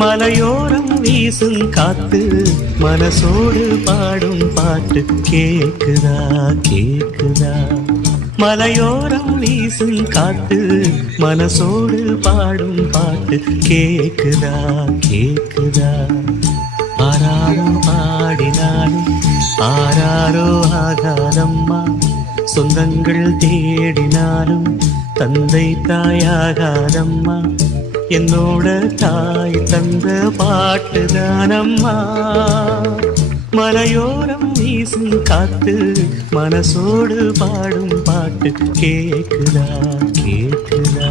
மலையோரம் வீசும் காத்து மனசோடு பாடும் பாட்டு கேக்குதா கேக்குதா. மலையோரம் வீசும் காத்து மனசோடு பாடும் பாட்டு கேக்குதா கேக்குதா. ஆராரோ பாடினாலும் ஆராரோ ஆகாதம்மா, சொந்தங்கள் தேடினாலும் தந்தை தாயாகாதம்மா, என்னோட தாய் தந்த பாட்டு தானம்மா. மலையோரம் வீசும் காத்து மனசோடு பாடும் பாட்டு கேக்குதா கேக்குதா.